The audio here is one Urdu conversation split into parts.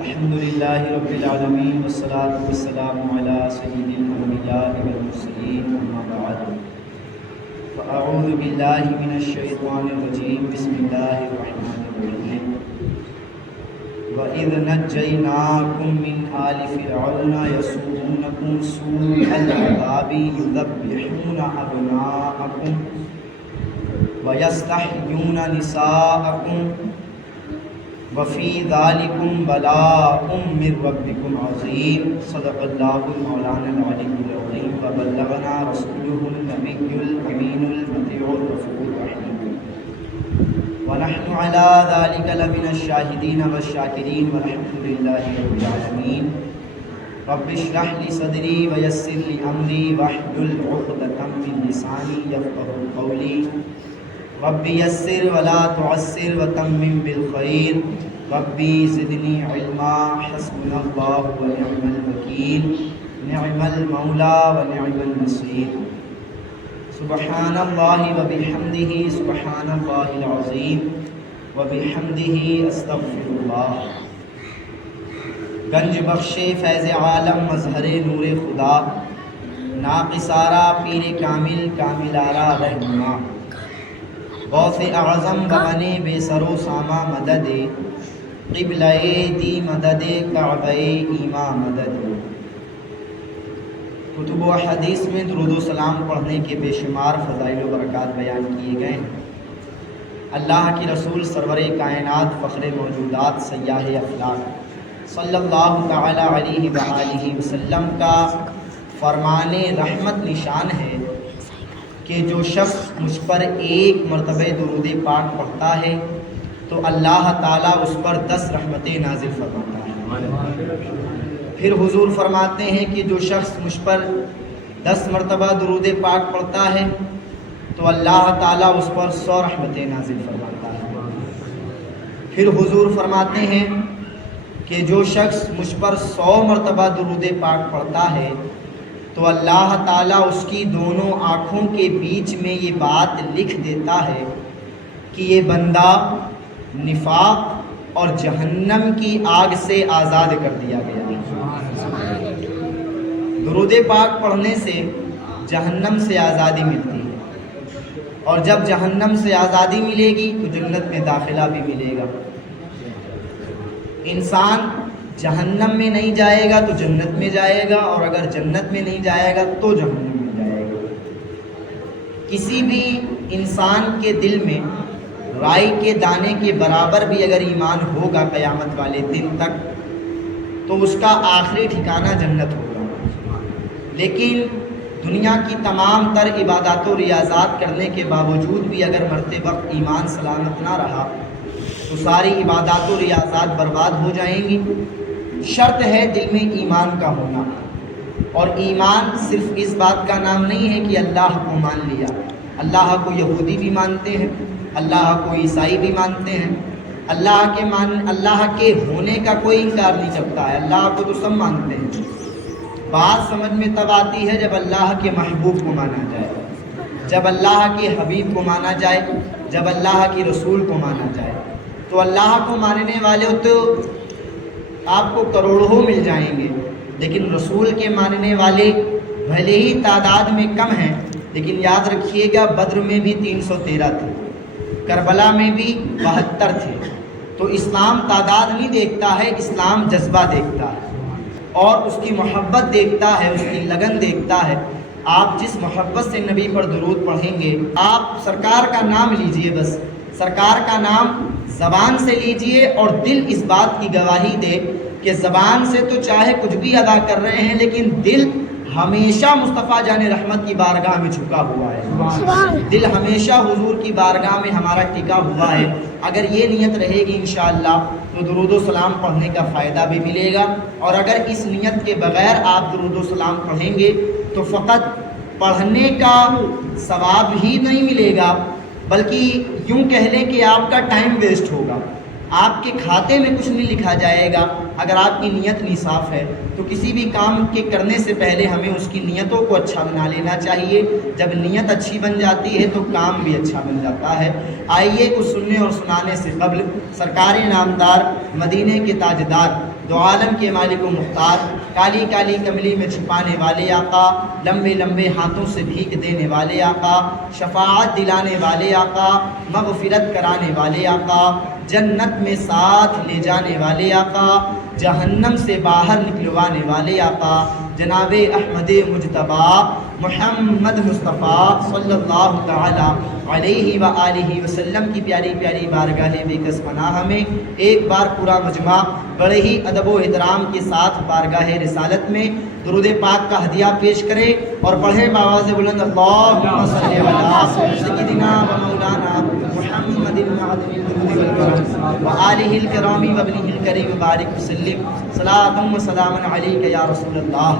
الحمد لله رب العالمين والصلاة والسلام على سيد الأنبياء والمرسلين أما بعد فأعوذ بالله من الشيطان الرجيم بسم الله الرحمن الرحيم وَإِذْ نَجَّيْنَاكُمْ مِنْ آلِ فِرْعَوْنَ يَسُومُونَكُمْ سُوءَ الْعَذَابِ يُذَبِّحُونَ أَبْنَاءَكُمْ وَيَسْتَحْيُونَ نِسَاءَكُمْ وَفِي ذَلِكُمْ بَلَاءٌ مِّن رَّبِّكُمْ عَظِيمٌ صدق اللہ مولانا العلی العظیم وبلغنا رسولہ النبی الامین المطیع الرفیع الرحیم ونحن على ذلك لمن الشاهدين والشاكرين والحمد لله رب العالمين رب اشرح لي صدري ويسر لي امري واحلل عقدة من لساني يفقهوا قولي رب يسر ولا تعسر وتمم بالخير ربي زدني علما حسبنا الله ونعم الوكيل نعم المولى ونعم النصير سبحان اللہ وبحمدہ سبحان اللہ العظیم وبحمدہ استغفر اللہ۔ گنج بخش فیض عالم مظہر نور خدا ناقصارہ پیر کامل کاملارہ رہنما غوث اعظم بغن بے سر و سامہ مدد قبلہ دی مدد کعبہ ایماں مدد۔ کتب و حدیث میں درود و سلام پڑھنے کے بے شمار فضائل و برکات بیان کیے گئے ہیں۔ اللہ کی رسول سرور کائنات فخر موجودات سیاح افلاک صلی اللہ تعالی علیہ وآلہ وسلم کا فرمان رحمت نشان ہے کہ جو شخص مجھ پر ایک مرتبہ درود پاک پڑھتا ہے تو اللہ تعالیٰ اس پر 10 رحمتیں نازل فرماتا ہے۔ پھر حضور فرماتے ہیں کہ جو شخص مجھ پر 10 مرتبہ درود پاک پڑھتا ہے تو اللہ تعالیٰ اس پر 100 رحمتیں نازل فرماتا ہے۔ پھر حضور فرماتے ہیں کہ جو شخص مجھ پر 100 مرتبہ درود پاک پڑھتا ہے تو اللہ تعالیٰ اس کی دونوں آنکھوں کے بیچ میں یہ بات لکھ دیتا ہے کہ یہ بندہ نفاق اور جہنم کی آگ سے آزاد کر دیا گیا۔ درود پاک پڑھنے سے جہنم سے آزادی ملتی ہے، اور جب جہنم سے آزادی ملے گی تو جنت میں داخلہ بھی ملے گا۔ انسان جہنم میں نہیں جائے گا تو جنت میں جائے گا، اور اگر جنت میں نہیں جائے گا تو جہنم میں جائے گا۔ کسی بھی انسان کے دل میں رائی کے دانے کے برابر بھی اگر ایمان ہوگا قیامت والے دن تک تو اس کا آخری ٹھکانہ جنت ہوگا۔ لیکن دنیا کی تمام تر عبادات و ریاضات کرنے کے باوجود بھی اگر مرتے وقت ایمان سلامت نہ رہا تو ساری عبادات و ریاضات برباد ہو جائیں گی۔ شرط ہے دل میں ایمان کا ہونا، اور ایمان صرف اس بات کا نام نہیں ہے کہ اللہ کو مان لیا۔ اللہ کو یہودی بھی مانتے ہیں، اللہ کو عیسائی بھی مانتے ہیں، اللہ کے ہونے کا کوئی انکار نہیں کرتا ہے، اللہ کو تو سب مانتے ہیں۔ بات سمجھ میں تب آتی ہے جب اللہ کے محبوب کو مانا جائے، جب اللہ کے حبیب کو مانا جائے، جب اللہ کی رسول کو مانا جائے۔ تو اللہ کو ماننے والے تو آپ کو کروڑوں مل جائیں گے، لیکن رسول کے ماننے والے بھلے ہی تعداد میں کم ہیں، لیکن یاد رکھیے گا بدر میں بھی 313 تھے، کربلا میں بھی 72 تھے۔ تو اسلام تعداد نہیں دیکھتا ہے، اسلام جذبہ دیکھتا ہے، اور اس کی محبت دیکھتا ہے، اس کی لگن دیکھتا ہے۔ آپ جس محبت سے نبی پر درود پڑھیں گے، آپ سرکار کا نام لیجئے، بس سرکار کا نام زبان سے لیجئے، اور دل اس بات کی گواہی دے کہ زبان سے تو چاہے کچھ بھی ادا کر رہے ہیں لیکن دل ہمیشہ مصطفیٰ جان رحمت کی بارگاہ میں جھکا ہوا ہے، دل ہمیشہ حضور کی بارگاہ میں ہمارا ٹکا ہوا ہے۔ اگر یہ نیت رہے گی انشاءاللہ تو درود و سلام پڑھنے کا فائدہ بھی ملے گا، اور اگر اس نیت کے بغیر آپ درود و سلام پڑھیں گے تو فقط پڑھنے کا ثواب ہی نہیں ملے گا، بلکہ یوں کہہ لیں کہ آپ کا ٹائم ویسٹ ہوگا۔ آپ کے کھاتے میں کچھ نہیں لکھا جائے گا اگر آپ کی نیت نہیں صاف ہے. تو کسی بھی کام کے کرنے سے پہلے ہمیں اس کی نیتوں کو اچھا بنا لینا چاہیے. جب نیت اچھی بن جاتی ہے تو کام بھی اچھا بن جاتا ہے. آئیے کچھ سننے اور سنانے سے قبل سرکار نامدار، مدینے کے تاجدار، دو عالم کے مالک و مختار، کالی کالی کملی میں چھپانے والے آقا، لمبے لمبے ہاتھوں سے بھیک دینے والے آقا، شفاعت دلانے والے آقا، مغفرت کرانے والے آقا، جنت میں ساتھ لے جانے والے آقا، جہنم سے باہر نکلوانے والے آقا، جناب احمد مجتبی محمد مصطفیٰ صلی اللہ تعالی علیہ وآلہ وسلم کی پیاری پیاری بارگاہ بےکس پناہ میں ایک بار پورا مجمع بڑے ہی ادب و احترام کے ساتھ بارگاہ رسالت میں درود پاک کا ہدیہ پیش کرے اور پڑھے بآواز بلند اللہم صلی علی سیدنا و مولانا محمد المعدن الجود والکرم وآلہ الکرام وابنہ الکریم بارک وسلم صلاۃ و سلام علیک یا رسول اللہ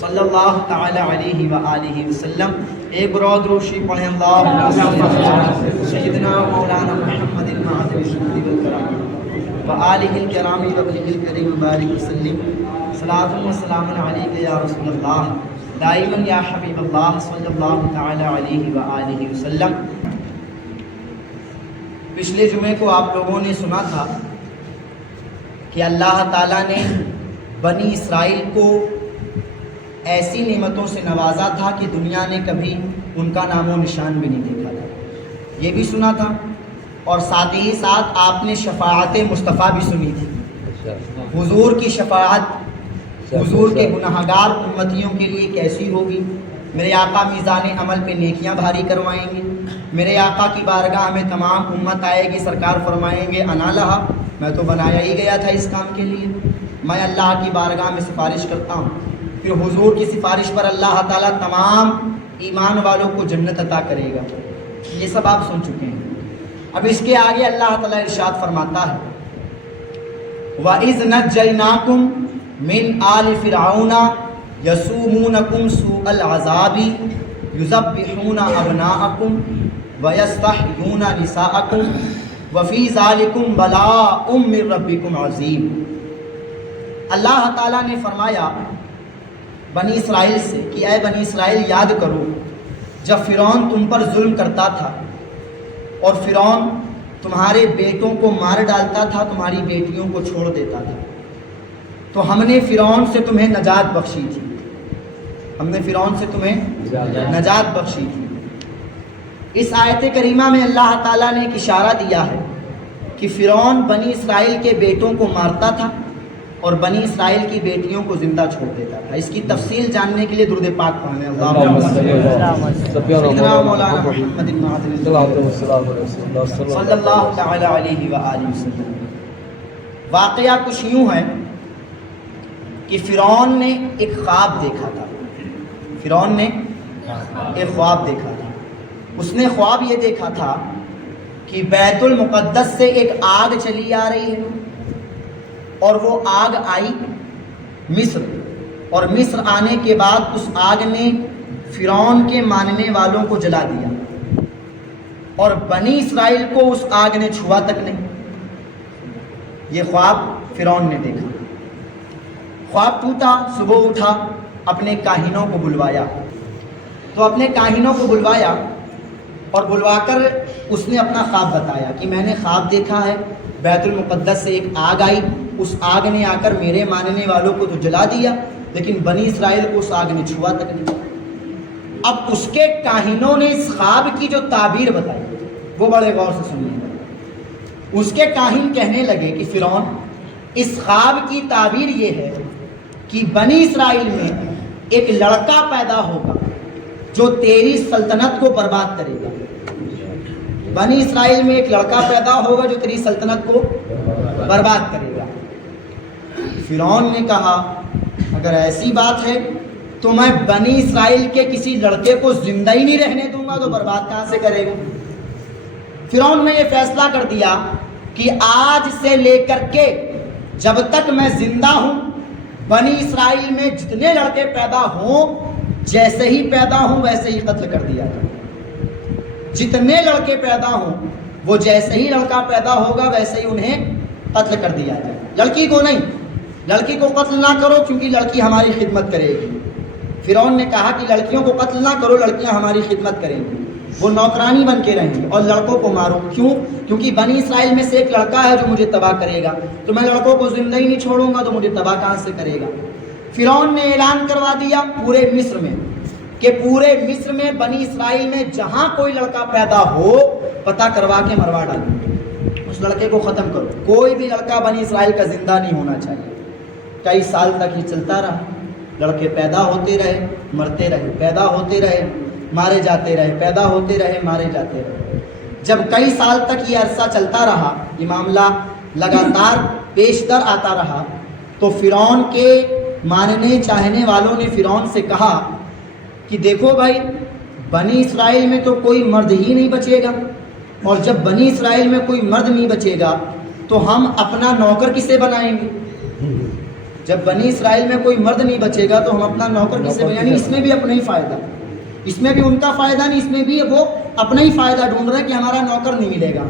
صلی اللہ تعالی علیہ وآلہ وسلم. ایک برود روشی پڑھیں اللہم صلی علی سیدنا و مولانا محمد المعدن الجود والکرم وآلہ الکرام وابنہ الکریم بارک وسلم صلاۃ و سلام علیک یا رسول اللہ دائما یا حبیب اللہ صلی اللہ تعالی علیہ وآلہ وسلم. پچھلے جمعے کو آپ لوگوں نے سنا تھا کہ اللہ تعالیٰ نے بنی اسرائیل کو ایسی نعمتوں سے نوازا تھا کہ دنیا نے کبھی ان کا نام و نشان بھی نہیں دیکھا تھا. یہ بھی سنا تھا اور ساتھ ہی ساتھ آپ نے شفاعت مصطفیٰ بھی سنی تھی. حضور کی شفاعت حضور کے گناہگار امتیوں کے لیے کیسی ہوگی. میرے آقا میزان عمل پہ نیکیاں بھاری کروائیں گے. میرے آقا کی بارگاہ میں تمام امت آئے گی. سرکار فرمائیں گے انا لہا، میں تو بنایا ہی گیا تھا اس کام کے لیے. میں اللہ کی بارگاہ میں سفارش کرتا ہوں. پھر حضور کی سفارش پر اللہ تعالیٰ تمام ایمان والوں کو جنت عطا کرے گا. یہ سب آپ سن چکے ہیں. اب اس کے آگے اللہ تعالیٰ ارشاد فرماتا ہے وَإِذْ نَجَّيْنَاكُمْ مِنْ آلِ فِرْعَوْنَ يَسُومُونَكُمْ سُوءَ الْعَذَابِ يُذَبِّحُونَ أَبْنَاءَكُمْ وَيَسْتَحْيُونَ نِسَاءَكُمْ وَفِي ذَلِكُمْ بَلَاءٌ مِّن رَبِّكُمْ عَظِيمٌ. اللہ تعالیٰ نے فرمایا بنی اسرائیل سے کہ اے بنی اسرائیل یاد کرو جب فرعون تم پر ظلم کرتا تھا اور فرعون تمہارے بیٹوں کو مار ڈالتا تھا، تمہاری بیٹیوں کو چھوڑ دیتا تھا، تو ہم نے فرعون سے تمہیں نجات بخشی تھی. ہم نے فرعون سے تمہیں نجات بخشی تھی. اس آیت کریمہ میں اللہ تعالیٰ نے ایک اشارہ دیا ہے کہ فرعون بنی اسرائیل کے بیٹوں کو مارتا تھا اور بنی اسرائیل کی بیٹیوں کو زندہ چھوڑ دیتا تھا. اس کی تفصیل جاننے کے لیے درود پاک پڑھیں اللہم سیدنا مولانا محمد صلی اللہ تعالی علیہ وآلہ وسلم. واقعہ کچھ یوں ہے کہ فرعون نے ایک خواب دیکھا تھا. فرعون نے ایک خواب دیکھا تھا. اس نے خواب یہ دیکھا تھا کہ بیت المقدس سے ایک آگ چلی آ رہی ہے اور وہ آگ آئی مصر، اور مصر آنے کے بعد اس آگ نے فرعون کے ماننے والوں کو جلا دیا اور بنی اسرائیل کو اس آگ نے چھوا تک نہیں. یہ خواب فرعون نے دیکھا. خواب ٹوٹا، صبح اٹھا، اپنے کاہنوں کو بلوایا. تو اپنے کاہنوں کو بلوایا اور بلوا کر اس نے اپنا خواب بتایا کہ میں نے خواب دیکھا ہے بیت المقدس سے ایک آگ آئی، اس آگ نے آ کر میرے ماننے والوں کو تو جلا دیا لیکن بنی اسرائیل کو اس آگ نے چھوا تک نہیں. اب اس کے کاہنوں نے اس خواب کی جو تعبیر بتائی وہ بڑے غور سے سنیے. اس کے کاہن کہنے لگے کہ فرعون اس خواب کی تعبیر یہ ہے کہ بنی اسرائیل میں ایک لڑکا پیدا ہوگا جو تیری سلطنت کو برباد کرے گا. بنی اسرائیل میں ایک لڑکا پیدا ہوگا جو تیری سلطنت کو برباد کرے گا. فرعون نے کہا اگر ایسی بات ہے تو میں بنی اسرائیل کے کسی لڑکے کو زندہ ہی نہیں رہنے دوں گا، تو برباد کہاں سے کرے گا. فرعون نے یہ فیصلہ کر دیا کہ آج سے لے کر کے جب تک میں زندہ ہوں بنی اسرائیل میں جتنے لڑکے پیدا ہوں جیسے ہی پیدا ہوں ویسے ہی قتل کر دیا جائے. جتنے لڑکے پیدا ہوں وہ جیسے ہی لڑکا پیدا ہوگا ویسے ہی انہیں قتل کر دیا جائے. لڑکی کو نہیں، لڑکی کو قتل نہ کرو کیونکہ لڑکی ہماری خدمت کرے گی. فرعون نے کہا کہ لڑکیوں کو قتل نہ کرو، لڑکیاں ہماری خدمت کریں گی، وہ نوکرانی بن کے رہیں گی، اور لڑکوں کو مارو. کیوں؟ کیونکہ بنی اسرائیل میں سے ایک لڑکا ہے جو مجھے تباہ کرے گا، تو میں لڑکوں کو زندہ ہی نہیں چھوڑوں گا تو مجھے تباہ کہاں سے کرے گا. فرعون نے اعلان کروا دیا پورے مصر میں کہ پورے مصر میں بنی اسرائیل میں جہاں کوئی لڑکا پیدا ہو پتہ کروا کے مروا ڈالیں گے، اس لڑکے کو ختم کرو. کوئی بھی لڑکا بنی اسرائیل کا زندہ نہیں ہونا چاہیے. کئی سال تک یہ چلتا رہا. لڑکے پیدا ہوتے رہے، مرتے رہے، پیدا ہوتے رہے، مارے جاتے رہے، پیدا ہوتے رہے، مارے جاتے رہے. جب کئی سال تک یہ عرصہ چلتا رہا، یہ معاملہ لگاتار پیش در آتا رہا، تو فرعون کے ماننے چاہنے والوں نے فرعون سے کہا کہ دیکھو بھائی، بنی اسرائیل میں تو کوئی مرد ہی نہیں بچے گا، اور جب بنی اسرائیل میں کوئی مرد نہیں بچے گا تو ہم اپنا نوکر کسے بنائیں گے؟ جب بنی اسرائیل میں کوئی مرد نہیں بچے گا تو ہم اپنا نوکر کسے بنائیں گے؟ اس میں بھی اپنا ہی فائدہ، اس میں بھی ان کا فائدہ نہیں، اس میں بھی وہ اپنا ہی فائدہ ڈھونڈ رہے ہیں کہ ہمارا نوکر نہیں ملے گا.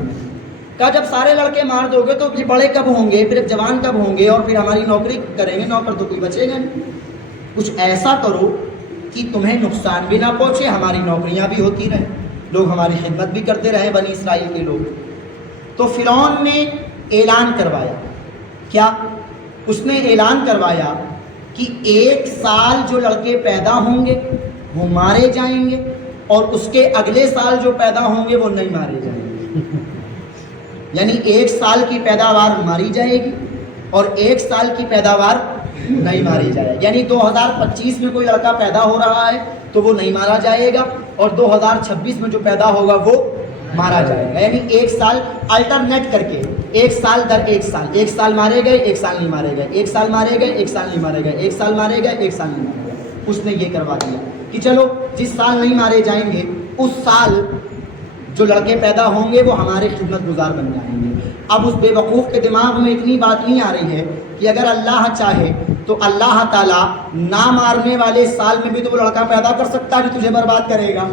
کہا جب سارے لڑکے مار دو گے تو پھر بڑے کب ہوں گے، پھر جوان کب ہوں گے، اور پھر ہماری نوکری کریں گے؟ نوکر تو کوئی بچے گا نہیں. کچھ ایسا کرو کہ تمہیں نقصان بھی نہ پہنچے، ہماری نوکریاں بھی ہوتی رہیں، لوگ ہماری خدمت بھی کرتے رہیں بنی اسرائیل کے لوگ. تو فرعون نے اعلان کروایا. کیا؟ اس نے اعلان کروایا کہ 1 سال جو لڑکے پیدا ہوں گے وہ مارے جائیں گے، اور اس کے اگلے سال جو پیدا ہوں گے وہ نہیں مارے جائیں گے. یعنی 1 سال کی پیداوار ماری جائے گی اور 1 سال کی پیداوار نہیں ماری جائے گی. یعنی 2025 میں کوئی لڑکا پیدا ہو رہا ہے تو وہ نہیں مارا جائے گا، اور 2026 میں جو پیدا ہوگا وہ مارا جائے گا. یعنی 1 سال الٹرنیٹ کر کے، 1 سال در 1 سال، 1 سال مارے گئے، 1 سال نہیں مارے گئے، 1 سال مارے گئے، 1 سال نہیں مارے گئے، 1 سال مارے گئے، 1 سال نہیں مارے گئے. اس نے یہ کروا دیا کہ چلو جس سال نہیں مارے جائیں گے اس سال جو لڑکے پیدا ہوں گے وہ ہمارے خدمت گزار بن جائیں گے. اب اس بے وقوف کے دماغ میں اتنی بات نہیں آ رہی ہے کہ اگر اللہ چاہے تو اللہ تعالیٰ نہ مارنے والے سال میں بھی تو وہ لڑکا پیدا کر سکتا ہے جو تجھے برباد کرے گا.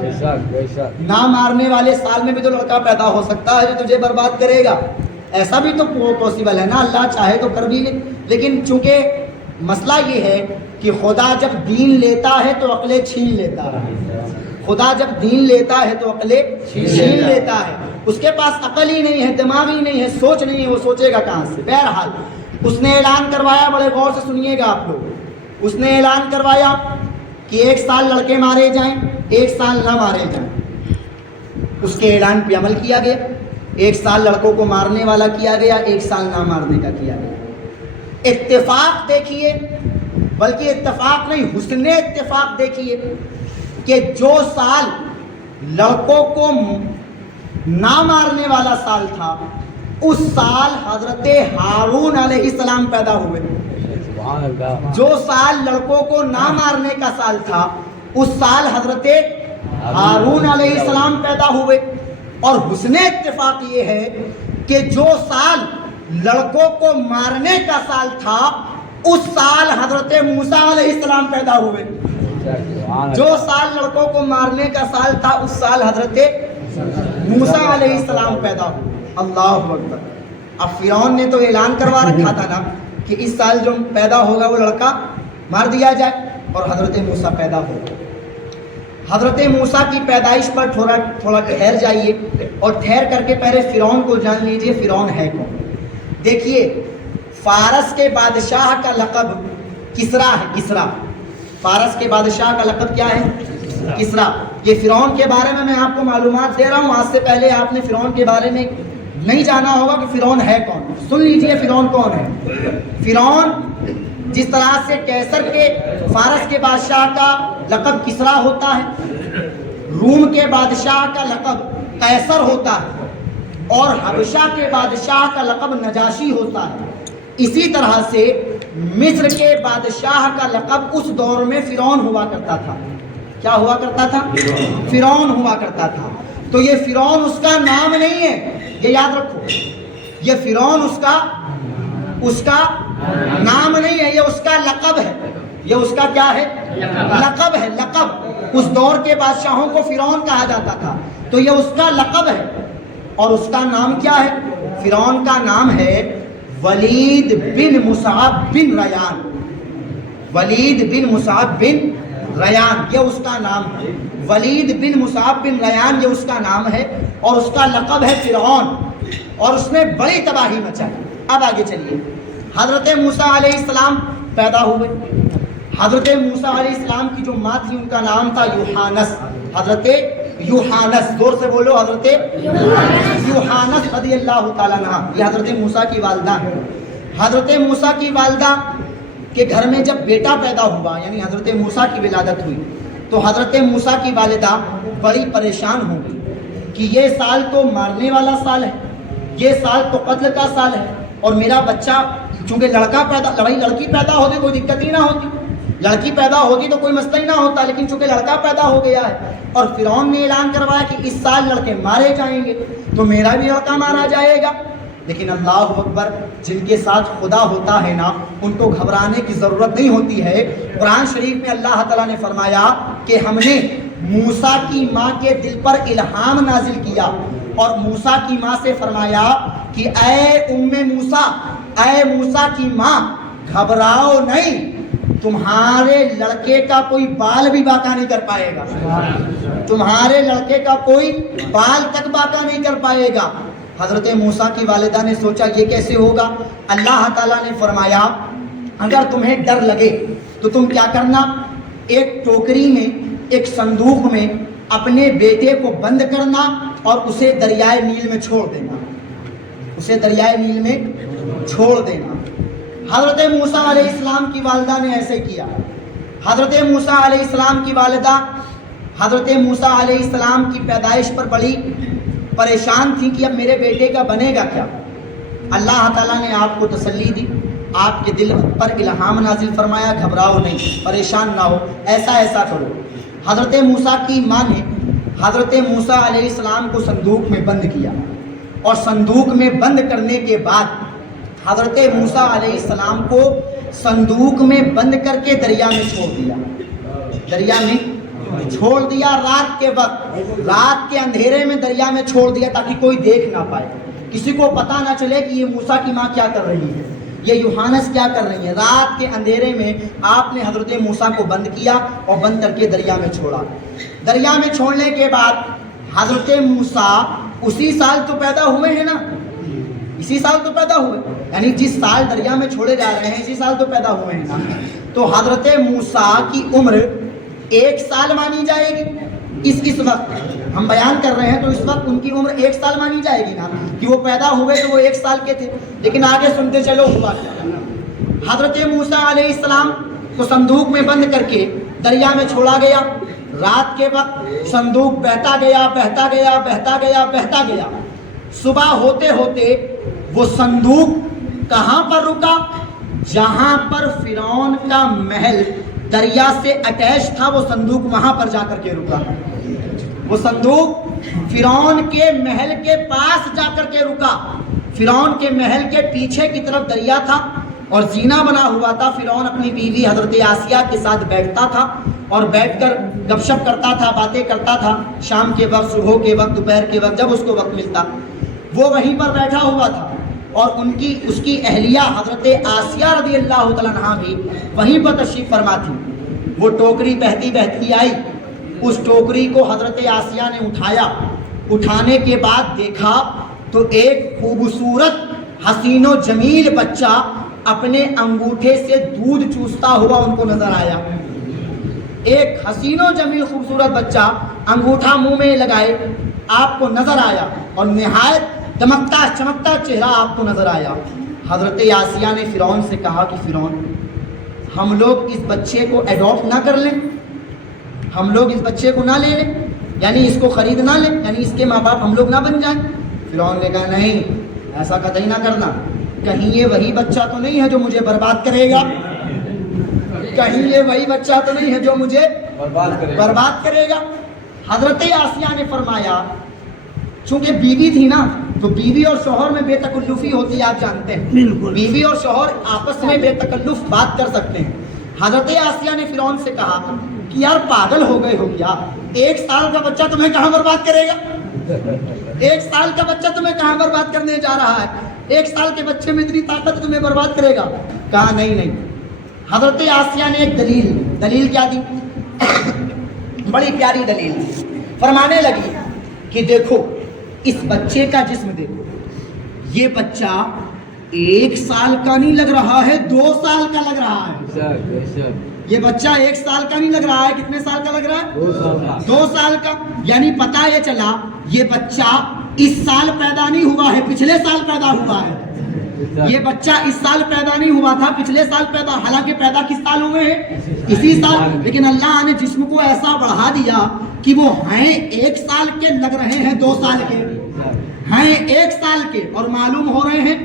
نہ مارنے والے سال میں بھی تو لڑکا پیدا ہو سکتا ہے جو تجھے برباد کرے گا. ایسا بھی تو پاسبل ہے نا، اللہ چاہے تو کر بھی لے. لیکن چونکہ مسئلہ یہ ہے کہ خدا جب دین لیتا ہے تو عقلیں چھین لیتا ہے. خدا جب دین لیتا ہے تو عقلیں چھین لیتا ہے. اس کے پاس عقل ہی نہیں ہے، دماغ ہی نہیں ہے، سوچ نہیں ہے، وہ سوچے گا کہاں سے؟ بہرحال اس نے اعلان کروایا، بڑے غور سے سنیے گا آپ لوگ. اس نے اعلان کروایا کہ 1 سال لڑکے مارے جائیں، 1 سال نہ مارے جائیں. اس کے اعلان پہ عمل کیا گیا. 1 سال لڑکوں کو مارنے والا کیا گیا، 1 سال نہ مارنے کا کیا گیا. اتفاق دیکھیے، بلکہ اتفاق نہیں، حسن اتفاق دیکھیے کہ جو سال لڑکوں کو نہ مارنے والا سال تھا اس سال حضرت ہارون علیہ السلام پیدا ہوئے. جو سال لڑکوں کو نہ مارنے کا سال تھا اس سال حضرت ہارون علیہ السلام پیدا ہوئے. اور حسن اتفاق یہ ہے کہ جو سال لڑکوں کو مارنے کا سال تھا اس سال حضرت موسیٰ علیہ السلام پیدا ہوئے. جو سال لڑکوں کو مارنے کا سال تھا اس سال حضرت موسیٰ علیہ السلام پیدا ہوئے. اللہ اکبر. اب فرعون نے تو اعلان کروا رکھا تھا نا کہ اس سال جو پیدا ہوگا وہ لڑکا مار دیا جائے، اور حضرت موسیٰ پیدا ہو گئے. حضرت موسیٰ کی پیدائش پر تھوڑا ٹھہر جائیے، اور ٹھہر کر کے پہلے فرعون کو جان لیجئے فرعون ہے کون. دیکھیے، فارس کے بادشاہ کا لقب کسرا ہے. کسرا فارس کے بادشاہ کا لقب کیا ہے؟ کسرا. یہ فرعون کے بارے میں آپ کو معلومات دے رہا ہوں. آج سے پہلے آپ نے فرعون کے بارے میں نہیں جانا ہوگا کہ فرعون ہے کون. سن لیجئے فرعون کون ہے. فرعون جس طرح سے کیسر کے فارس کے بادشاہ کا لقب کسرا ہوتا ہے، روم کے بادشاہ کا لقب قیصر ہوتا ہے، اور حبشہ کے بادشاہ کا لقب نجاشی ہوتا ہے، اسی طرح سے مصر کے بادشاہ کا لقب اس دور میں فرعون ہوا کرتا تھا. کیا ہوا کرتا تھا؟ فرعون ہوا کرتا تھا. تو یہ فرعون اس کا نام نہیں ہے، یہ یاد رکھو. یہ فرعون اس کا نام نہیں ہے، یہ اس کا لقب ہے. یہ اس کا کیا ہے؟ لقب ہے. لقب. اس دور کے بادشاہوں کو فرعون کہا جاتا تھا، تو یہ اس کا لقب ہے. اور اس کا نام کیا ہے؟ فرعون کا نام ہے ولید بن مصعب بن ریان. ولید بن مصعب بن ریان یہ اس کا نام ہے. ولید بن مصعب بن ریان یہ اس کا نام ہے اور اس کا لقب ہے فرعون, اور اس نے بڑی تباہی مچائی. اب آگے چلیے, حضرت موسیٰ علیہ السلام پیدا ہوئے. حضرت موسیٰ علیہ السلام کی جو ماں تھی ان کا نام تھا یوحانس. حضرت یوحانس, زور سے بولو, حضرت یوحانس رضی اللہ تعالیٰ عنہ, یہ حضرت موسیٰ کی والدہ ہے. حضرت موسیٰ کی والدہ کے گھر میں جب بیٹا پیدا ہوا, یعنی حضرت موسیٰ کی ولادت ہوئی, تو حضرت موسیٰ کی والدہ بڑی پریشان ہو گئی کہ یہ سال تو مارنے والا سال ہے, یہ سال تو قتل کا سال ہے, اور میرا بچہ چونکہ لڑکی پیدا ہوتی کوئی دقت ہی نہ ہوتی, لڑکی پیدا ہوتی تو کوئی مسئلہ ہی نہ ہوتا, لیکن چونکہ لڑکا پیدا ہو گیا ہے اور فرعون نے اعلان کروایا کہ اس سال لڑکے مارے جائیں گے تو میرا بھی لڑکا مارا جائے گا. لیکن اللہ اکبر, جن کے ساتھ خدا ہوتا ہے نا ان کو گھبرانے کی ضرورت نہیں ہوتی ہے. قرآن شریف میں اللہ تعالیٰ نے فرمایا کہ ہم نے موسیٰ کی ماں کے دل پر الہام نازل کیا اور موسیٰ کی ماں سے فرمایا کہ اے ام موسیٰ, اے موسیٰ کی ماں, گھبراؤ نہیں, تمہارے لڑکے کا کوئی بال بھی باقا نہیں کر پائے گا, تمہارے لڑکے کا کوئی بال تک باقا نہیں کر پائے گا. حضرت موسیٰ کی والدہ نے سوچا یہ کیسے ہوگا؟ اللہ تعالیٰ نے فرمایا اگر تمہیں ڈر لگے تو تم کیا کرنا, ایک ٹوکری میں, ایک صندوق میں اپنے بیٹے کو بند کرنا اور اسے دریائے نیل میں چھوڑ دینا, اسے دریائے نیل میں چھوڑ دینا. حضرت موسیٰ علیہ السلام کی والدہ نے ایسے کیا. حضرت موسیٰ علیہ السلام کی والدہ حضرت موسیٰ علیہ السلام کی پیدائش پر بڑی پریشان تھی کہ اب میرے بیٹے کا بنے گا کیا. اللہ تعالیٰ نے آپ کو تسلی دی, آپ کے دل پر الہام نازل فرمایا, گھبراؤ نہیں, پریشان نہ ہو, ایسا ایسا کرو. حضرت موسیٰ کی ماں نے حضرت موسیٰ علیہ السلام کو صندوق میں بند کیا, اور صندوق میں بند کرنے کے بعد حضرت موسیٰ علیہ السلام کو صندوق میں بند کر کے دریا میں چھوڑ دیا, دریا میں چھوڑ دیا. رات کے وقت, رات کے اندھیرے میں دریا میں چھوڑ دیا تاکہ کوئی دیکھ نہ پائے, کسی کو پتہ نہ چلے کہ یہ موسیٰ کی ماں کیا کر رہی ہے, یہ یوحانس کیا کر رہی ہے. رات کے اندھیرے میں آپ نے حضرت موسیٰ کو بند کیا اور بند کر کے دریا میں چھوڑا. دریا میں چھوڑنے کے بعد حضرت موسیٰ اسی سال تو پیدا ہوئے ہیں نا, اسی سال تو پیدا ہوئے, یعنی جس سال دریا میں چھوڑے جا رہے ہیں اسی سال تو پیدا ہوئے ہیں نا. تو حضرت موسیٰ کی عمر 1 سال مانی جائے گی. اس وقت ہم بیان کر رہے ہیں تو اس وقت ان کی عمر 1 سال مانی جائے گی نا, کہ وہ پیدا ہوئے تو وہ 1 سال کے تھے. لیکن آگے سنتے چلو ہوا کیا. حضرت موسیٰ علیہ السلام کو صندوق میں بند کر کے دریا میں چھوڑا گیا. رات کے وقت صندوق بہتا گیا, بہتا گیا, بہتا گیا, بہتا گیا. صبح ہوتے ہوتے وہ صندوق کہاں پر رکا؟ جہاں پر فرعون کا محل دریا سے اٹیچ تھا, وہ صندوق وہاں پر جا کر کے رکا. وہ صندوق فرعون کے محل کے پاس جا کر کے رکا. فرعون کے محل کے پیچھے کی طرف دریا تھا اور زینہ بنا ہوا تھا. فرعون اپنی بیوی حضرت آسیہ کے ساتھ بیٹھتا تھا اور بیٹھ کر گپ شپ کرتا تھا, باتیں کرتا تھا. شام کے وقت, صبح کے وقت, دوپہر کے وقت, جب اس کو وقت ملتا وہ وہیں پر بیٹھا ہوا تھا. اور اس کی اہلیہ حضرت آسیہ رضی اللہ تعالیٰ عنہا بھی وہیں پر تشریف فرما تھی. وہ ٹوکری بہتی بہتی آئی, اس ٹوکری کو حضرت آسیہ نے اٹھایا. اٹھانے کے بعد دیکھا تو ایک خوبصورت حسین و جمیل بچہ اپنے انگوٹھے سے دودھ چوستا ہوا ان کو نظر آیا. ایک حسین و جمیل خوبصورت بچہ انگوٹھا منہ میں لگائے آپ کو نظر آیا, اور نہایت دمکتا چمکتا چہرہ آپ کو نظر آیا. حضرت آسیہ نے فرعون سے کہا کہ فرعون, ہم لوگ اس بچے کو ایڈاپٹ نہ کر لیں, ہم لوگ اس بچے کو نہ لے لیں, یعنی اس کو خرید نہ لیں, یعنی اس کے ماں باپ ہم لوگ نہ بن جائیں. فرعون نے کہا نہیں, ایسا قطعی نہ کرنا, کہیں یہ وہی بچہ تو نہیں ہے جو مجھے برباد کرے گا, کہیں یہ وہی بچہ تو نہیں ہے جو مجھے برباد کرے گا. حضرت آسیہ نے فرمایا, چونکہ بیوی تھی نا تو بیوی اور شوہر میں بے تکلفی ہوتی ہے, آپ جانتے ہیں, بیوی اور شوہر آپس میں بے تکلف بات کر سکتے ہیں. حضرت آسیہ نے فرعون سے کہا کہ یار پاگل ہو گئے ہو کیا, 1 سال کا بچہ تمہیں کہاں برباد کرے گا, 1 سال کا بچہ تمہیں کہاں برباد کرنے جا رہا ہے؟ 1 سال کے بچے میں اتنی طاقت تمہیں برباد کرے گا؟ کہا نہیں. حضرت آسیہ نے ایک دلیل کیا دی؟ بڑی پیاری دلیل دی. فرمانے لگی کہ دیکھو اس بچے کا جسم دیکھو، یہ بچہ 1 سال کا نہیں لگ رہا ہے، 2 سال کا لگ رہا ہے. یہ بچہ 1 سال کا نہیں لگ رہا ہے، کتنے سال کا لگ رہا ہے؟ 2 سال کا. یعنی پتہ یہ چلا یہ بچہ اس سال پیدا نہیں ہوا ہے، پچھلے سال پیدا ہوا ہے. یہ بچہ اس سال پیدا نہیں ہوا تھا، پچھلے سال پیدا، حالانکہ پیدا کس سال ہوئے ہیں؟ اسی سال. لیکن اللہ نے جسم کو ایسا بڑھا دیا کہ وہ ہیں 1 سال کے لگ رہے ہیں 2 سال کے، ہیں 1 سال کے اور معلوم ہو رہے ہیں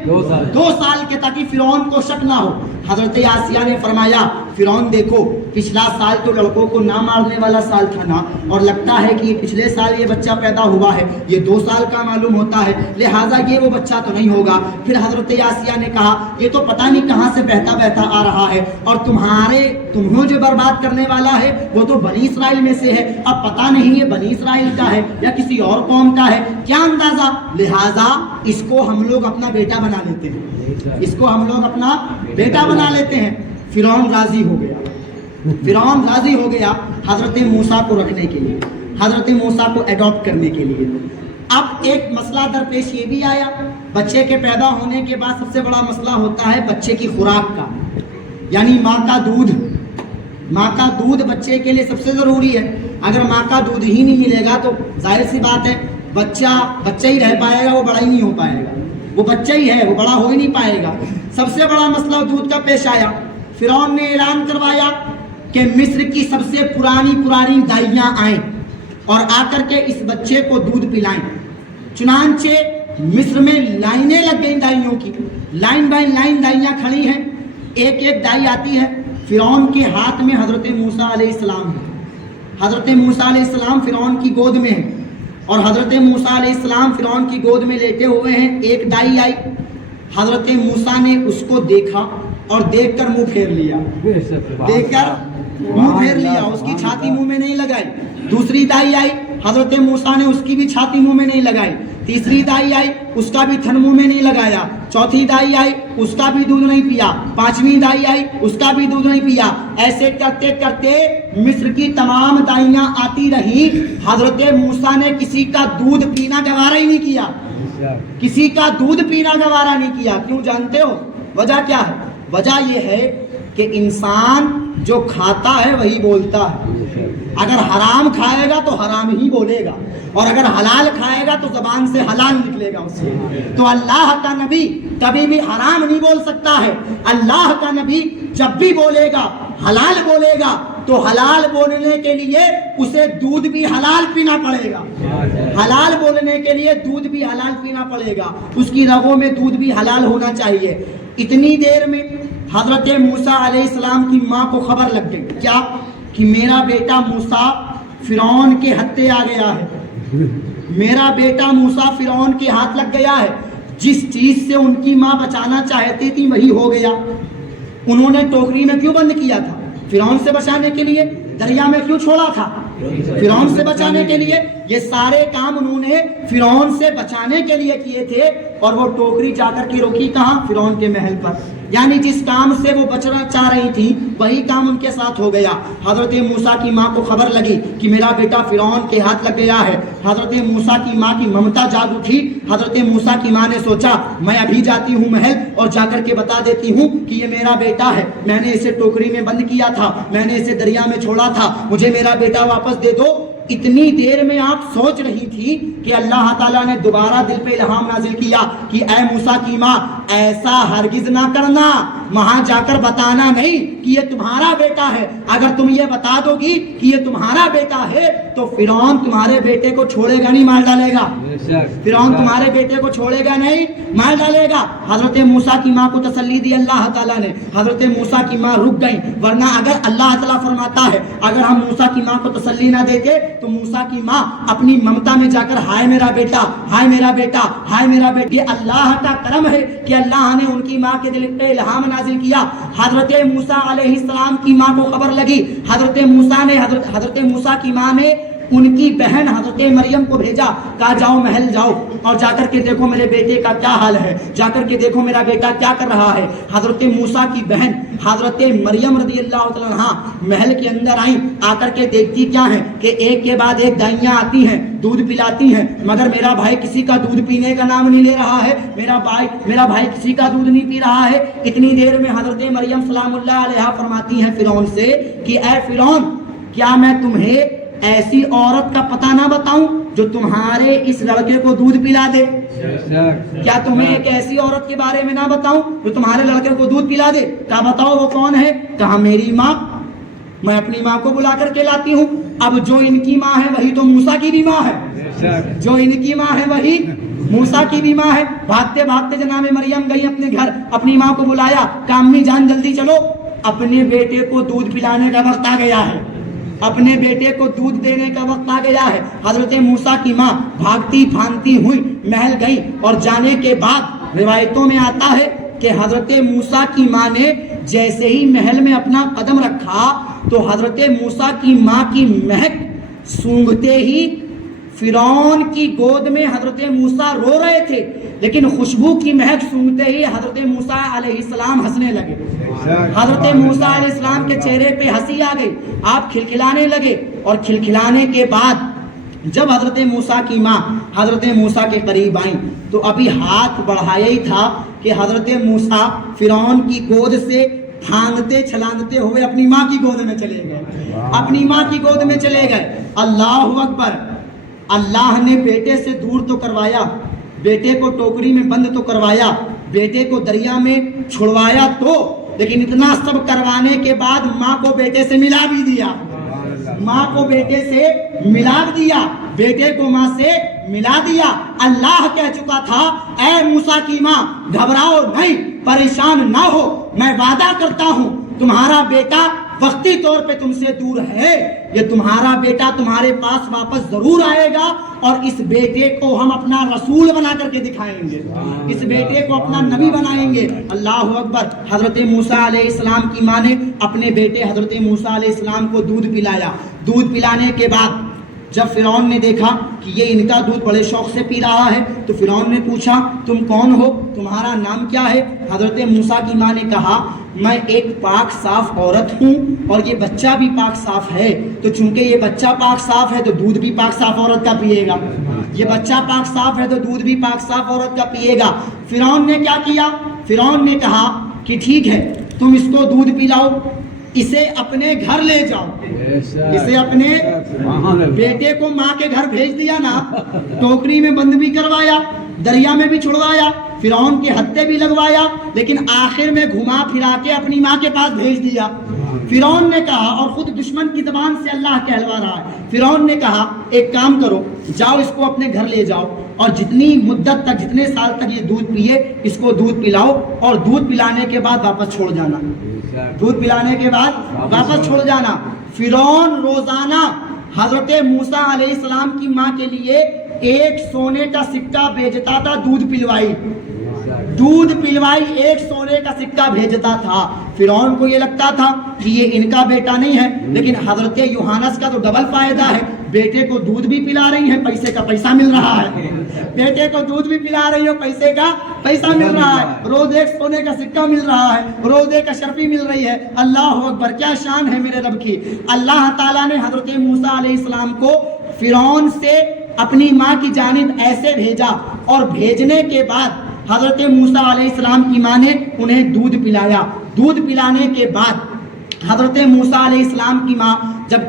2 سال کے، تاکہ فرعون کو شک نہ ہو. حضرت آسیہ نے فرمایا فرعون دیکھو پچھلا سال تو لڑکوں کو نہ مارنے والا سال تھا نا، اور لگتا ہے کہ پچھلے سال یہ بچہ پیدا ہوا ہے، یہ 2 سال کا معلوم ہوتا ہے، لہٰذا یہ وہ بچہ تو نہیں ہوگا. پھر حضرت آسیہ نے کہا یہ تو پتہ نہیں کہاں سے بہتا بہتا آ رہا ہے، اور تمہیں جو برباد کرنے والا ہے وہ تو بنی اسرائیل میں سے ہے، اب پتہ نہیں یہ بنی اسرائیل کا ہے یا کسی اور قوم کا ہے، کیا اندازہ، لہٰذا اس کو ہم لوگ اپنا بیٹا بنا لیتے ہیں، اس کو ہم لوگ اپنا بیٹا بنا لیتے ہیں. فرعون راضی ہو گیا حضرت موسیٰ کو رکھنے کے لیے، حضرت موسیٰ کو ایڈاپٹ کرنے کے لیے. اب ایک مسئلہ درپیش یہ بھی آیا، بچے کے پیدا ہونے کے بعد سب سے بڑا مسئلہ ہوتا ہے بچے کی خوراک کا، یعنی ماں کا دودھ بچے کے لیے سب سے ضروری ہے. اگر ماں کا دودھ ہی نہیں ملے گا تو ظاہر سی بات ہے بچہ ہی رہ پائے گا، وہ بڑا ہی نہیں ہو پائے گا، وہ بچہ ہی ہے، وہ بڑا ہو ہی نہیں پائے گا. سب سے بڑا مسئلہ دودھ کا پیش آیا. فرعون نے اعلان کروایا کہ مصر کی سب سے پرانی دائیاں آئیں اور آ کر کے اس بچے کو دودھ پلائیں. چنانچہ مصر میں لائنیں لگ گئیں دائیوں کی، لائن بائی لائن دائیاں کھڑی ہیں، ایک دائی آتی ہے. فرعون کے ہاتھ میں حضرت موسیٰ علیہ السلام ہے، حضرت موسیٰ علیہ السلام فرعون کی گود میں ہیں، اور حضرت موسیٰ علیہ السلام فرعون کی گود میں لیٹے ہوئے ہیں. ایک دائی آئی، حضرت موسیٰ نے اس کو دیکھا اور دیکھ کر منہ پھیر لیا، اس کی چھاتی منہ میں نہیں لگائی. دوسری دائی آئی، حضرت موسیٰ نے اس کی بھی چھاتی منہ میں نہیں لگائی. تیسری دائی آئی، اس کا بھی تھن منہ میں نہیں لگایا. چوتھی دائی آئی، اس کا بھی دودھ نہیں پیا. پانچویں دائی آئی، اس کا بھی دودھ نہیں پیا. ایسے کرتے کرتے مصر کی تمام دائیاں آتی رہی. حضرت موسیٰ نے کسی کا دودھ پینا گوارا ہی نہیں کیا، کسی کا دودھ پینا گوارا نہیں کیا. کیوں جانتے ہو وجہ کیا ہے؟ وجہ یہ ہے کہ انسان جو کھاتا ہے وہی بولتا ہے. اگر حرام کھائے گا تو حرام ہی بولے گا، اور اگر حلال کھائے گا تو زبان سے حلال نکلے گا اس سے. تو اللہ کا نبی کبھی بھی حرام نہیں بول سکتا ہے. اللہ کا نبی جب بھی بولے گا حلال بولے گا تو حلال بولنے کے لیے اسے دودھ بھی حلال پینا پڑے گا، حلال بولنے کے لیے دودھ بھی حلال پینا پڑے گا، اس کی رگوں میں دودھ بھی حلال ہونا چاہیے. اتنی دیر میں حضرت موسیٰ علیہ السلام کی ماں کو خبر لگ گئی، کیا کہ میرا بیٹا موسیٰ فرعون کے ہتھے آ گیا ہے، میرا بیٹا موسیٰ فرعون کے ہاتھ لگ گیا ہے. جس چیز سے ان کی ماں بچانا چاہتی تھی وہی ہو گیا. انہوں نے ٹوکری میں کیوں بند کیا تھا؟ فرعون سے بچانے کے لیے. دریا میں کیوں چھوڑا تھا؟ فرعون سے بچانے کے لیے. یہ سارے کام انہوں نے فرعون سے بچانے کے لیے کیے تھے، اور وہ ٹوکری جا کر کے روکی کہاں؟ فرعون کے محل پر. یعنی جس کام سے وہ بچنا چاہ رہی تھی وہی کام ان کے ساتھ ہو گیا. حضرت موسیٰ کی ماں کو خبر لگی کہ میرا بیٹا فرعون کے ہاتھ لگ گیا ہے. حضرت موسیٰ کی ماں کی ممتا جاگ اٹھی. حضرت موسیٰ کی ماں نے سوچا میں ابھی جاتی ہوں محل اور جا کر کے بتا دیتی ہوں کہ یہ میرا بیٹا ہے، میں نے اسے ٹوکری میں بند کیا تھا، میں نے اسے دریا میں چھوڑا تھا، مجھے میرا بیٹا واپس دے دو. اتنی دیر میں آپ سوچ رہی تھی کہ اللہ تعالیٰ نے دوبارہ دل پہ الہام نازل کیا کہ اے موسیٰ کی ماں ایسا ہرگز نہ کرنا، وہاں جا کر بتانا نہیں کہ یہ تمہارا بیٹا ہے. اگر تم یہ بتا دو گی کہ یہ تمہارا بیٹا ہے تو فرعون تمہارے بیٹے کو چھوڑے گا نہیں، مار ڈالے گا. فرعون تمہارے بیٹے کو چھوڑے گا نہیں، مار ڈالے گا. حضرت موسیٰ کی ماں کو تسلی دی اللہ تعالیٰ نے. حضرت موسیٰ کی ماں رک گئیں، ورنہ اگر اللہ تعالیٰ فرماتا ہے اگر ہم موسیٰ کی ماں کو تسلی نہ دیتے تو موسیٰ کی ماں اپنی ممتا میں جا کر ہائے میرا بیٹا، ہائے میرا بیٹا، ہائے میرا بیٹا. یہ اللہ کا کرم ہے کہ اللہ نے ان کی ماں کے دل پہ الہام نازل کیا. حضرت موسیٰ علیہ السلام کی ماں کو خبر لگی. حضرت موسیٰ کی ماں نے ان کی بہن حضرت مریم کو بھیجا، کہا جاؤ محل جاؤ اور جا کر کے دیکھو میرے بیٹے کا کیا حال ہے، جا کر کے دیکھو میرا بیٹا کیا کر رہا ہے۔ حضرت موسیٰ کی بہن حضرت مریم رضی اللہ تعالیٰ عنہا محل کے اندر آئیں، آ کر کے دیکھتی کیا ہے کہ ایک کے بعد ایک دائیاں آتی ہیں، دودھ پلاتی ہیں، مگر میرا بھائی کسی کا دودھ پینے کا نام نہیں لے رہا ہے، میرا بھائی کسی کا دودھ نہیں پی رہا ہے۔ اتنی دیر میں حضرت مریم سلام اللہ علیہا فرماتی ہیں فرعون سے کہ اے فرعون، کیا میں تمہیں ایسی عورت کا پتہ نہ بتاؤں جو تمہارے اس لڑکے کو دودھ پلا دے؟ کیا تمہیں ایک ایسی عورت کے بارے میں نہ بتاؤں جو تمہارے لڑکے کو دودھ پلا دے؟ کہا بتاؤ وہ کون ہے؟ کہا میری ماں، میں اپنی ماں کو بلا کر کے لاتی ہوں۔ اب جو ان کی ماں ہے وہی تو موسیٰ کی بھی ماں ہے، جو ان کی ماں ہے وہی موسیٰ کی بھی ماں ہے۔ بھاگتے بھاگتے جناب مریم گئی اپنے گھر، اپنی ماں کو بلایا، کہا امی جان جلدی چلو، اپنے بیٹے کو دودھ پلانے کا وقت آ گیا ہے، اپنے بیٹے کو دودھ دینے کا وقت آ گیا ہے۔ حضرت موسیٰ کی ماں بھاگتی پھاندتی ہوئی محل گئی، اور جانے کے بعد روایتوں میں آتا ہے کہ حضرت موسیٰ کی ماں نے جیسے ہی محل میں اپنا قدم رکھا تو حضرت موسیٰ کی ماں کی مہک سونگھتے ہی فرعون کی گود میں حضرت موسیٰ رو رہے تھے، لیکن خوشبو کی مہک سونگھتے ہی حضرت موسیٰ علیہ السلام ہنسنے لگے۔ حضرت موسیٰ علیہ السلام کے چہرے پہ ہنسی آ گئی، آپ کھلکھلانے لگے، اور کھلکھلانے کے بعد جب حضرت موسیٰ کی ماں حضرت موسیٰ کے قریب آئیں تو ابھی ہاتھ بڑھایا ہی تھا کہ حضرت موسیٰ فرعون کی گود سے پھاندتے چھلاندتے ہوئے اپنی ماں کی گود میں چلے گئے، اپنی ماں کی گود میں چلے گئے۔ اللہ اکبر! اللہ نے بیٹے سے دور تو کروایا، بیٹے کو ٹوکری میں بند تو کروایا، بیٹے کو دریا میں چھڑوایا تو، لیکن اتنا سب کروانے کے بعد ماں کو بیٹے سے ملا بھی دیا، ماں کو بیٹے سے ملا دیا، بیٹے کو ماں سے ملا دیا۔ اللہ کہہ چکا تھا اے موسیٰ کی ماں گھبراؤ نہیں، پریشان نہ ہو، میں وعدہ کرتا ہوں تمہارا بیٹا وقتی طور پہ تم سے دور ہے، یہ تمہارا بیٹا تمہارے پاس واپس ضرور آئے گا، اور اس بیٹے کو ہم اپنا رسول بنا کر کے دکھائیں گے، اس بیٹے کو اپنا نبی بنائیں گے۔ اللہ اکبر! حضرت موسیٰ علیہ السلام کی ماں نے اپنے بیٹے حضرت موسیٰ علیہ السلام کو دودھ پلایا۔ دودھ پلانے کے بعد جب فرعون نے دیکھا کہ یہ ان کا دودھ بڑے شوق سے پی رہا ہے تو فرعون نے پوچھا تم کون ہو، تمہارا نام کیا ہے؟ حضرت موسیٰ کی ماں نے کہا میں ایک پاک صاف عورت ہوں اور یہ بچہ بھی پاک صاف ہے، تو چونکہ یہ بچہ پاک صاف ہے تو دودھ بھی پاک صاف عورت کا پیے گا، یہ بچہ پاک صاف ہے تو دودھ بھی پاک صاف عورت کا پیے گا۔ فرعون نے کیا کیا؟ فرعون نے کہا کہ ٹھیک ہے تم اس کو دودھ پلاؤ، اسے اپنے گھر لے جاؤ، اسے اپنے بیٹے کو ماں کے گھر بھیج دیا نا، ٹوکری میں بند بھی کروایا، دریا میں بھی چھڑوایا، فرعون کے ہتھے بھی لگوایا، لیکن آخر میں گھما پھرا کے اپنی ماں کے پاس بھیج دیا۔ فرعون نے کہا، اور خود دشمن کی زبان سے اللہ کہلوا رہا ہے، فرعون نے کہا ایک کام کرو، جاؤ اس کو اپنے گھر لے جاؤ اور جتنی مدت تک جتنے سال تک یہ دودھ پیے اس کو دودھ پلاؤ، اور دودھ پلانے کے بعد واپس چھوڑ جانا، دودھ پلانے کے بعد واپس چھوڑ جانا۔ فرعون روزانہ حضرت موسیٰ علیہ السلام کی ماں کے لیے ایک سونے کا سکہ بھیجتا تھا، دودھ پلوائی ایک سونے کا سکہ بھیجتا تھا۔ فرعون کو یہ لگتا تھا کہ یہ ان کا بیٹا نہیں ہے، لیکن حضرت یوحنس کا تو ڈبل فائدہ ہے، بیٹے کو دودھ بھی پلا رہی ہیں، پیسے کا پیسہ مل رہا ہے، بیٹے کو دودھ بھی پلا رہی ہو، پیسے کا پیسہ مل رہا ہے، روز ایک سونے کا سکہ مل رہا ہے، روز ایک اشرفی مل رہی ہے۔ اللہ اکبر! کیا شان ہے میرے رب کی۔ اللہ تعالیٰ نے حضرت موسیٰ علیہ السلام کو فرعون سے اپنی ماں کی جانب ایسے بھیجا، اور بھیجنے کے بعد حضرت موسیٰ علیہ السلام کی ماں نے انہیں دودھ پلایا۔ دودھ پلانے کے بعد حضرت موسیٰ علیہ السلام کی ماں جب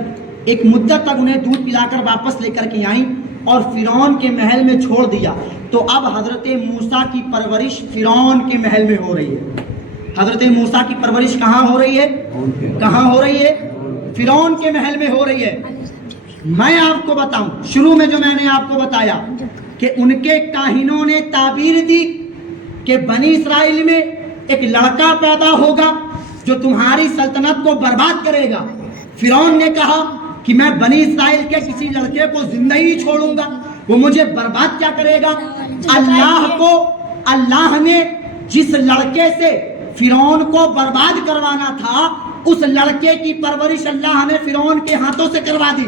ایک مدت تک انہیں دودھ پلا کر واپس لے کر کے آئیں اور فرعون کے محل میں چھوڑ دیا، تو اب حضرت موسیٰ کی پرورش فرعون کے محل میں ہو رہی ہے۔ حضرت موسیٰ کی پرورش کہاں ہو رہی ہے؟ کہاں ہو رہی ہے؟ فرعون کے محل میں ہو رہی ہے۔ میں آپ کو بتاؤں، شروع میں جو میں نے آپ کو بتایا کہ ان کے کاہنوں نے تعبیر دی کہ بنی اسرائیل میں ایک لڑکا پیدا ہوگا جو تمہاری سلطنت کو برباد کرے گا۔ فرعون نے کہا کہ میں بنی اسرائیل کے کسی لڑکے کو زندہ ہی چھوڑوں گا، وہ مجھے برباد کیا کرے گا۔ اللہ نے جس لڑکے سے فرعون کو برباد کروانا تھا، اس لڑکے کی پرورش اللہ نے فرعون کے ہاتھوں سے کروا دی۔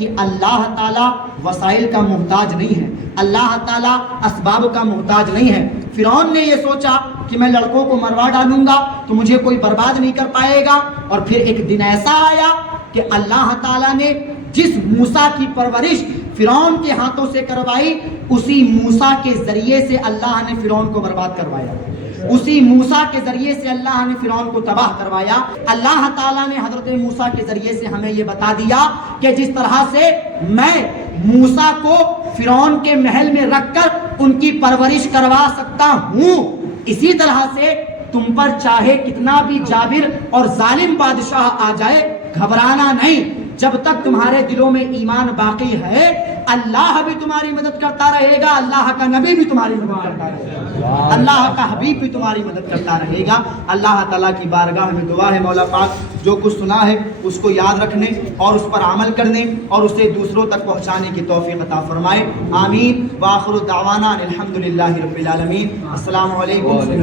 کہ اللہ تعالیٰ وسائل کا محتاج نہیں ہے، اللہ تعالیٰ اسباب کا محتاج نہیں ہے۔ فرعون نے یہ سوچا کہ میں لڑکوں کو مروا ڈالوں گا تو مجھے کوئی برباد نہیں کر پائے گا، اور پھر ایک دن ایسا آیا کہ اللہ تعالیٰ نے جس موسیٰ کی پرورش فرعون کے ہاتھوں سے کروائی، اسی موسیٰ کے ذریعے سے اللہ نے فرعون کو برباد کروایا، اسی موسیٰ کے ذریعے سے اللہ نے فرعون کو تباہ کروایا۔ اللہ تعالیٰ نے حضرت موسیٰ کے ذریعے سے ہمیں یہ بتا دیا کہ جس طرح سے میں موسیٰ کو فرعون کے محل میں رکھ کر ان کی پرورش کروا سکتا ہوں، اسی طرح سے تم پر چاہے کتنا بھی جابر اور ظالم بادشاہ آ جائے گھبرانا نہیں، جب تک تمہارے دلوں میں ایمان باقی ہے اللہ بھی تمہاری مدد کرتا رہے گا، اللہ کا نبی بھی تمہاری مدد کرتا رہے گا، اللہ کا حبیب بھی تمہاری مدد کرتا رہے گا۔ اللہ تعالیٰ کی بارگاہ میں دعا ہے مولا پاک جو کچھ سنا ہے اس کو یاد رکھنے اور اس پر عمل کرنے اور اسے دوسروں تک پہنچانے کی توفیق عطا فرمائے، آمین۔ وآخر دعوانا الحمدللہ رب العالمین۔ السلام علیکم۔